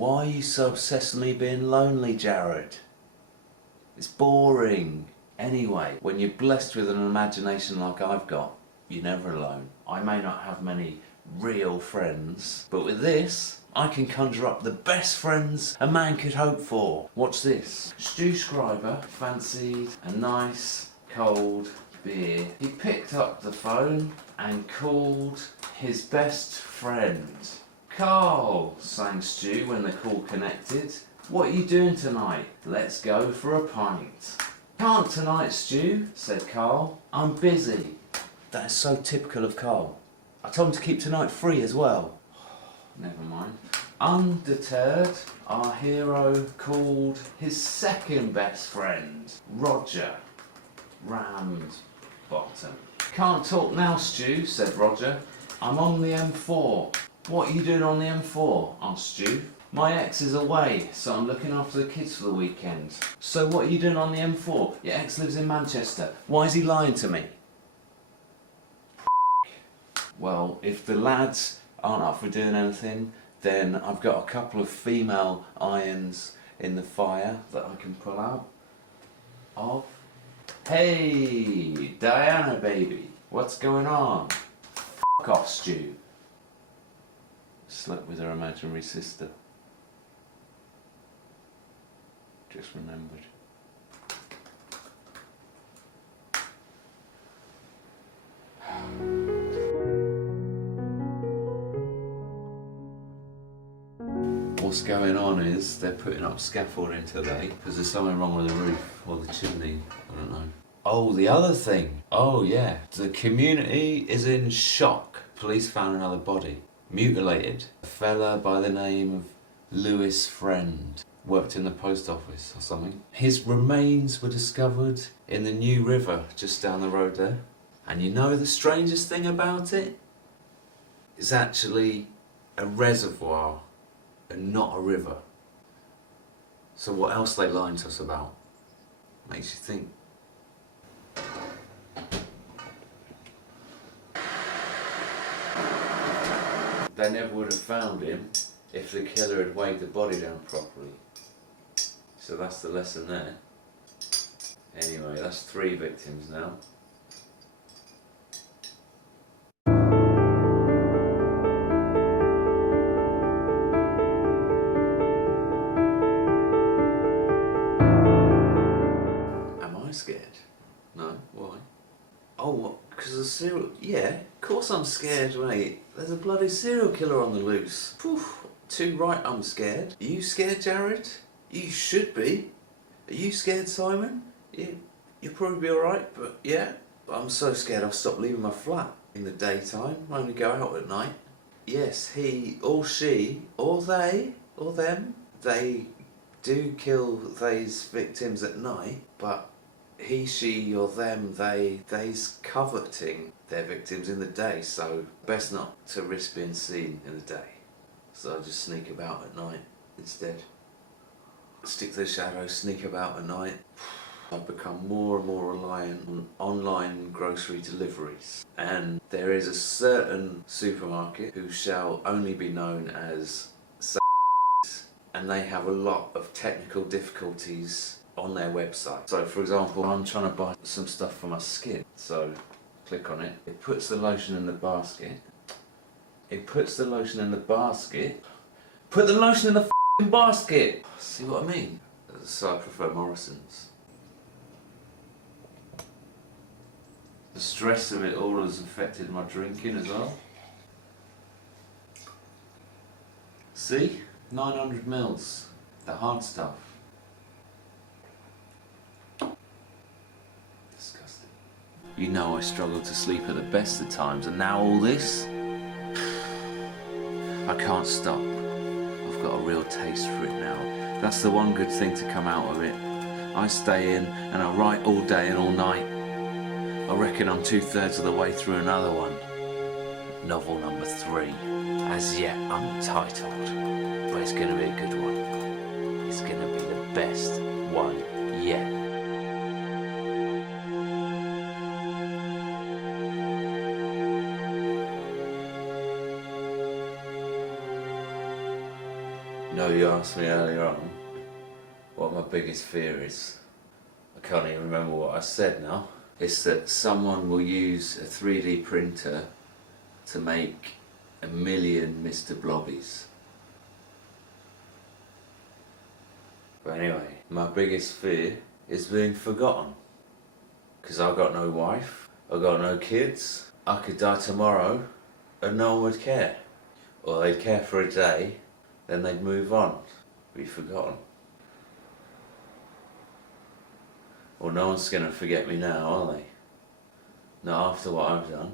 Why are you so obsessed with me being lonely, Jared? It's boring. Anyway, when you're blessed with an imagination like I've got, you're never alone. I may not have many real friends, but with this, I can conjure up the best friends a man could hope for. Watch this. Stu Scriber fancied a nice, cold beer. He picked up the phone and called his best friend. Carl, sang Stu when the call connected. What are you doing tonight? Let's go for a pint. Can't tonight, Stu, said Carl. I'm busy. That is so typical of Carl. I told him to keep tonight free as well. Never mind. Undeterred, our hero called his second best friend, Roger. Rammed bottom. Can't talk now, Stu, said Roger. I'm on the M4. What are you doing on the M4? asked Stu. My ex is away, so I'm looking after the kids for the weekend. So what are you doing on the M4? Your ex lives in Manchester. Why is he lying to me? Well, if the lads aren't up for doing anything, then I've got a couple of female irons in the fire that I can pull out of. Hey, Diana baby, what's going on? F*** off, Stu. Slept with her imaginary sister. Just remembered. What's going on is they're putting up scaffolding today because there's something wrong with the roof or the chimney, I don't know. Oh, the other thing. Oh yeah, the community is in shock. Police found another body, mutilated. A fella by the name of Lewis Friend. Worked in the post office or something. His remains were discovered in the New River just down the road there. And you know the strangest thing about it? It's actually a reservoir and not a river. So what else they lying to us about? Makes you think. They never would have found him if the killer had weighed the body down properly. So that's the lesson there. Anyway, that's 3 victims now. Am I scared? No, why? Oh, what? Because of serial... Yeah, of course I'm scared, mate. There's a bloody serial killer on the loose. Poof, too right I'm scared. Are you scared, Jared? You should be. Are you scared, Simon? You'll probably be alright, but yeah. I'm so scared I've stopped leaving my flat in the daytime. I only go out at night. Yes, he or she or they or them, they do kill these victims at night, but he, she or them, they's coveting their victims in the day, so best not to risk being seen in the day. So I just sneak about at night instead. Stick to the shadows, sneak about at night. I've become more and more reliant on online grocery deliveries, and there is a certain supermarket who shall only be known as and they have a lot of technical difficulties on their website. So for example, I'm trying to buy some stuff for my skin, so click on it. It puts the lotion in the basket. It puts the lotion in the basket. Put the lotion in the f***ing basket! See what I mean? So I prefer Morrison's. The stress of it all has affected my drinking as well. See? 900 mils. The hard stuff. Disgusting. You know I struggle to sleep at the best of times, and now all this? I can't stop. I've got a real taste for it now. That's the one good thing to come out of it. I stay in and I write all day and all night. I reckon I'm 2/3 of the way through another one. Novel number 3. As yet untitled. But it's gonna be a good one. It's gonna be the best one yet. No, you asked me earlier on what my biggest fear is. I can't even remember what I said now. It's that someone will use a 3D printer to make 1 million Mr. Blobbies. But anyway, my biggest fear is being forgotten. Because I've got no wife, I've got no kids. I could die tomorrow and no one would care. Or they'd care for a day, then they'd move on, be forgotten. Well, no one's going to forget me now, are they? Not after what I've done.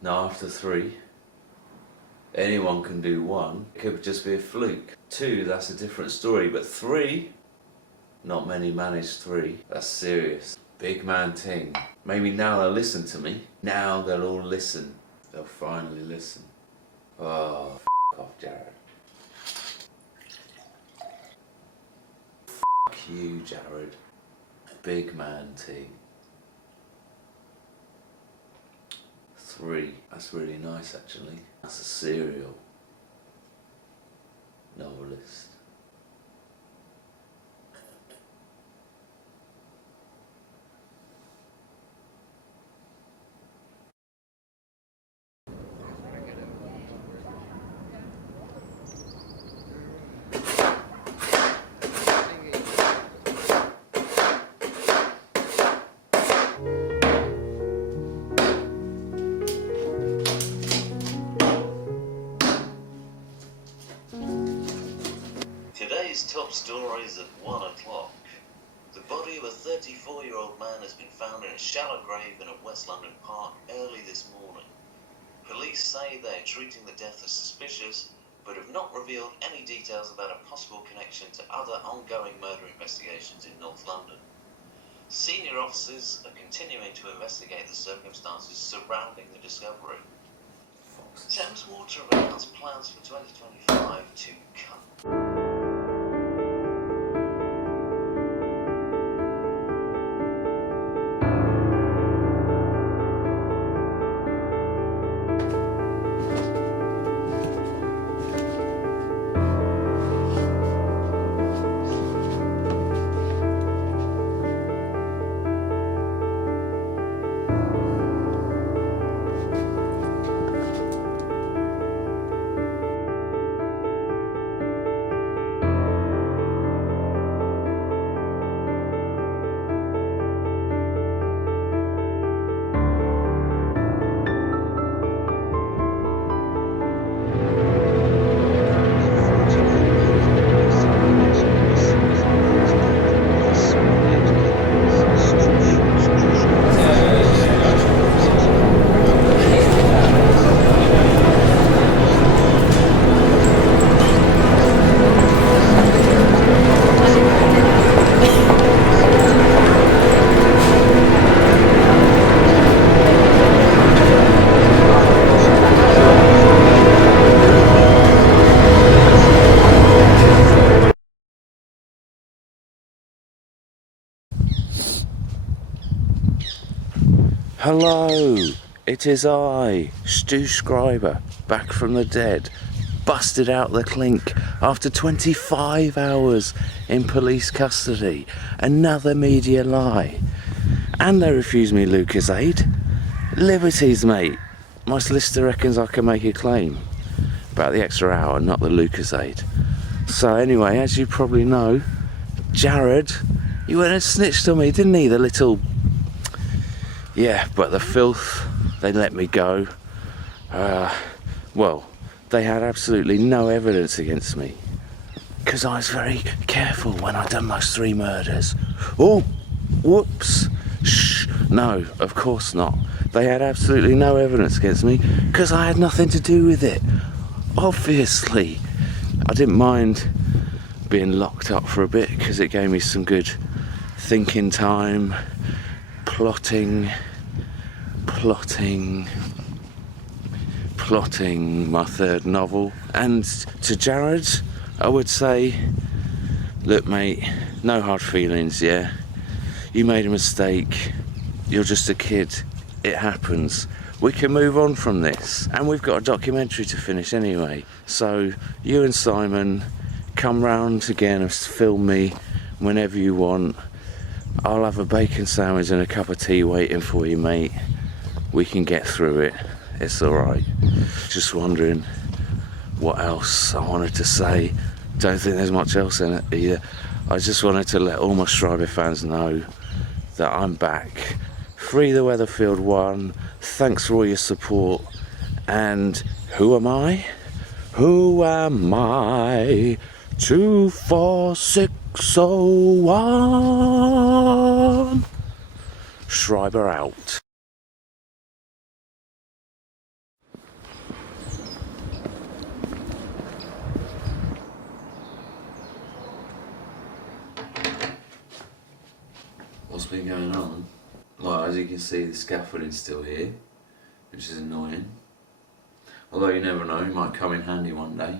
Not after 3. Anyone can do 1. It could just be a fluke. 2, that's a different story. But 3, not many manage 3. That's serious. Big man ting. Maybe now they'll listen to me. Now they'll all listen. They'll finally listen. Oh, f*** off, Jared. F*** you, Jared. Big man ting. 3. That's really nice, actually. That's a serial novelist. Today's top stories at 1 o'clock. The body of a 34-year-old man has been found in a shallow grave in a West London park early this morning. Police say they are treating the death as suspicious, but have not revealed any details about a possible connection to other ongoing murder investigations in North London. Senior officers are continuing to investigate the circumstances surrounding the discovery. Thames Water have announced plans for 2025 to cut. Hello, it is I, Stu Scriber, back from the dead, busted out the clink after 25 hours in police custody. Another media lie. And they refused me Lucasade. Liberties, mate. My solicitor reckons I can make a claim about the extra hour, not the Lucasade. So anyway, as you probably know, Jared, he went and snitched on me, didn't he, the little... Yeah, but the filth, they let me go. Well, they had absolutely no evidence against me. Because I was very careful when I'd done those 3 murders. Oh, whoops. Shh, no, of course not. They had absolutely no evidence against me because I had nothing to do with it. Obviously. I didn't mind being locked up for a bit because it gave me some good thinking time. Plotting my 3rd novel. And to Jared, I would say, look mate, no hard feelings, yeah? You made a mistake, you're just a kid, it happens. we can move on from this. And we've got a documentary to finish anyway. So you and Simon come round again and film me whenever you want. I'll have a bacon sandwich and a cup of tea waiting for you, mate. We can get through it. It's alright. Just wondering what else I wanted to say. Don't think there's much else in it either. I just wanted to let all my Schreiber fans know that I'm back. Free the Weatherfield one. Thanks for all your support. And who am I? Who am I? 24601. Schreiber out. What's been going on? Well, as you can see, the scaffolding's still here, which is annoying. Although you never know, it might come in handy one day.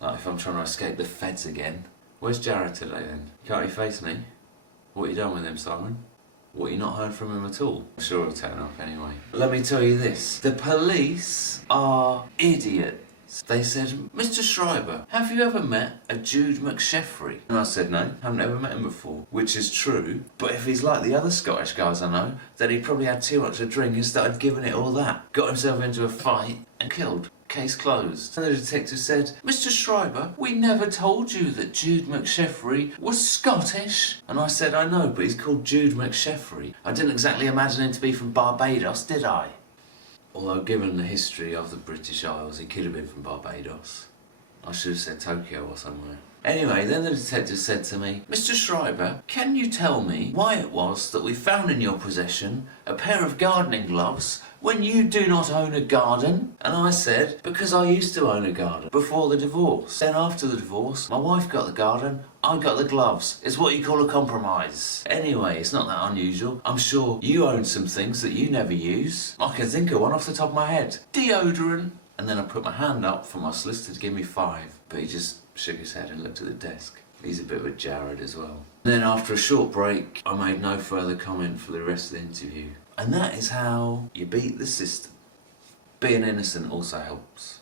Like if I'm trying to escape the feds again. Where's Jared today then? Can't he face me? What you done with him, Simon? What, you not heard from him at all? I'm sure he'll turn up anyway. Let me tell you this. The police are idiots. They said, Mr. Schreiber, have you ever met a Jude McSheffrey? And I said, no, haven't ever met him before. Which is true. But if he's like the other Scottish guys I know, then he probably had too much to drink and started giving it all that. Got himself into a fight and killed. Case closed. And the detective said, Mr. Schreiber, we never told you that Jude McSheffrey was Scottish. And I said, I know, but he's called Jude McSheffrey. I didn't exactly imagine him to be from Barbados, did I? Although given the history of the British Isles, he could have been from Barbados. I should have said Tokyo or somewhere. Anyway, then the detective said to me, Mr. Schreiber, can you tell me why it was that we found in your possession a pair of gardening gloves when you do not own a garden? And I said, because I used to own a garden before the divorce. Then after the divorce, my wife got the garden, I got the gloves. It's what you call a compromise. Anyway, it's not that unusual. I'm sure you own some things that you never use. I can think of one off the top of my head. Deodorant. And then I put my hand up for my solicitor to give me 5, but he just shook his head and looked at the desk. He's a bit of a Jared as well. And then after a short break, I made no further comment for the rest of the interview. And that is how you beat the system. Being innocent also helps.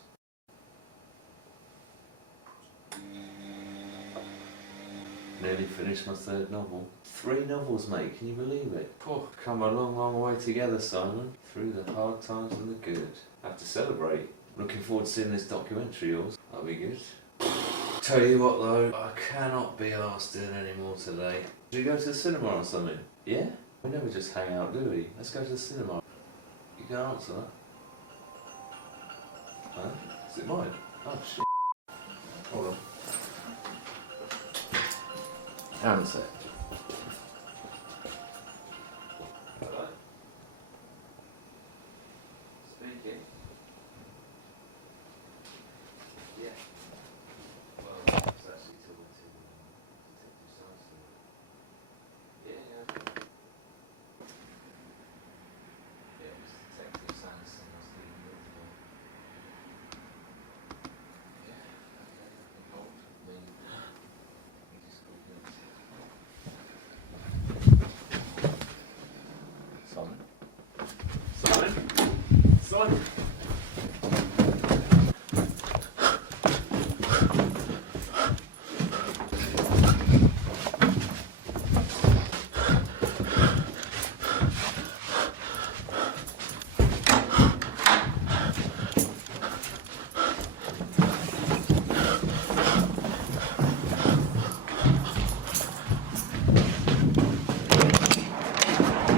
Nearly finished my 3rd novel. 3 novels, mate, can you believe it? Oh, come a long, long way together, Simon. Through the hard times and the good. Have to celebrate. Looking forward to seeing this documentary of yours. That'll be good. Tell you what though, I cannot be arsed doing any more today. Should we go to the cinema or something? Yeah? We never just hang out, do we? Let's go to the cinema. You can answer that. Huh? Is it mine? Oh shit. Hold on. Hang on a sec. Hello? Speaking. Yeah. Well, it's actually talking to Detective Sanson. Yeah, yeah. Yeah, it was Detective Sanson. I was dealing with him. Yeah, okay. Hold me. He just called me. Simon? Simon? Simon?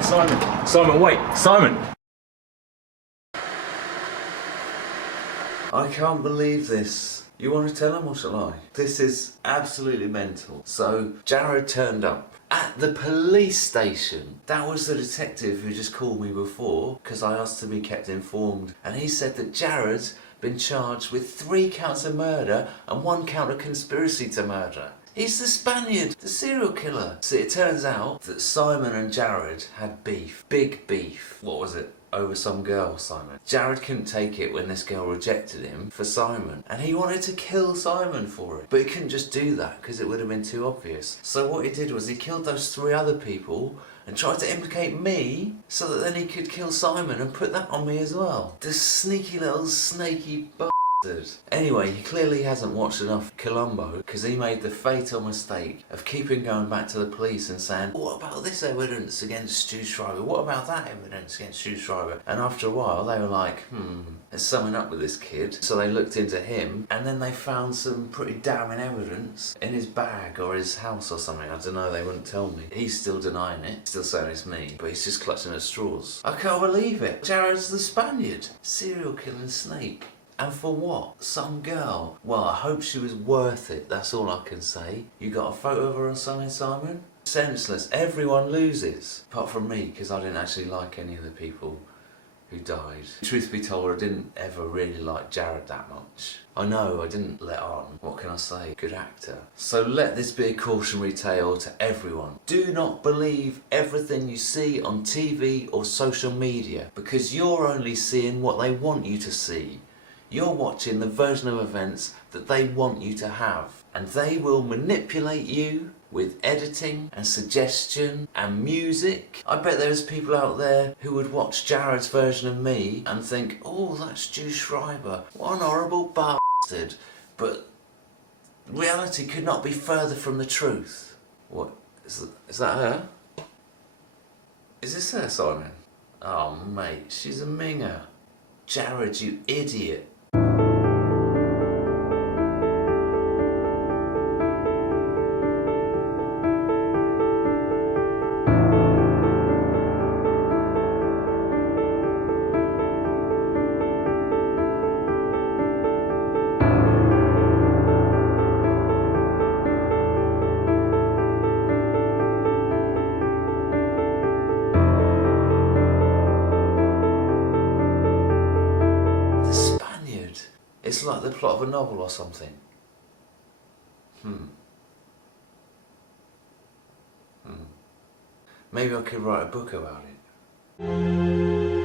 Simon! Simon, wait! Simon! I can't believe this. You want to tell him or shall I? This is absolutely mental. So, Jared turned up at the police station. That was the detective who just called me before because I asked to be kept informed. And he said that Jared's been charged with 3 counts of murder and 1 count of conspiracy to murder. He's the Spaniard, the serial killer. So it turns out that Simon and Jared had beef. Big beef. What was it? over some girl, Simon. Jared couldn't take it when this girl rejected him for Simon, and he wanted to kill Simon for it. But he couldn't just do that because it would have been too obvious. So what he did was he killed those 3 other people and tried to implicate me so that then he could kill Simon and put that on me as well. This sneaky little snaky bastard. Anyway, he clearly hasn't watched enough Columbo because he made the fatal mistake of keeping going back to the police and saying, what about this evidence against Stu Schreiber? What about that evidence against Stu Schreiber? And after a while they were like, there's something up with this kid. So they looked into him and then they found some pretty damning evidence in his bag or his house or something. I don't know, they wouldn't tell me. He's still denying it, still saying it's me, but he's just clutching at straws. I can't believe it. Jared's the Spaniard. Serial killing snake. And for what? Some girl. Well, I hope she was worth it, that's all I can say. You got a photo of her or something, Simon? Senseless. Everyone loses. Apart from me, because I didn't actually like any of the people who died. Truth be told, I didn't ever really like Jared that much. I know, I didn't let on. What can I say? Good actor. So let this be a cautionary tale to everyone. Do not believe everything you see on TV or social media, because you're only seeing what they want you to see. You're watching the version of events that they want you to have, and they will manipulate you with editing and suggestion and music. I bet there's people out there who would watch Jared's version of me and think, oh, that's Stu Schreiber, what an horrible bastard. But reality could not be further from the truth. What, is that her? Is this her, Simon? Oh mate, she's a minger. Jared, you idiot. It's like the plot of a novel or something. Maybe I could write a book about it.